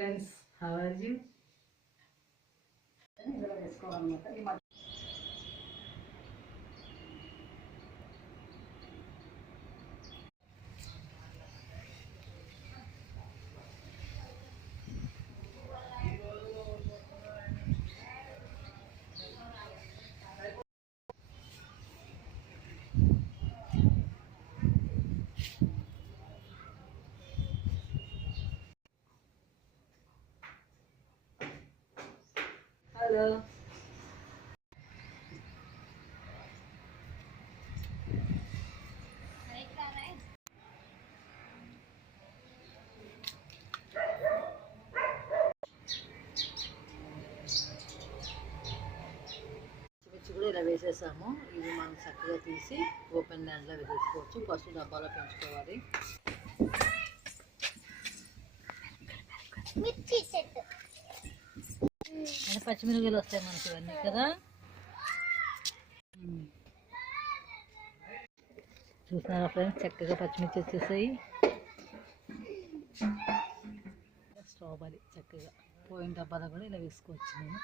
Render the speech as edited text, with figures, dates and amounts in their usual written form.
Friends, how are you? ఇందులో వేసుకోవాలన్నమాట. హలో, కూడా ఇలా వేసేసాము. ఇవి మనం చక్కగా తీసి ఓపెన్ ల్యాండ్లో వేసేసుకోవచ్చు. ఫస్ట్ డబ్బాలో పెంచుకోవాలి. పచ్చిమిరపకాయలు వస్తాయి మనకి ఇవన్నీ కదా. చూస్తున్నారా ఫ్రెండ్స్, చక్కగా పచ్చిమిర్చి వచ్చేసాయి. స్ట్రాబెరీ చక్కగా పోయిన డబ్బాలో కూడా ఇలా వేసుకోవచ్చు నేను.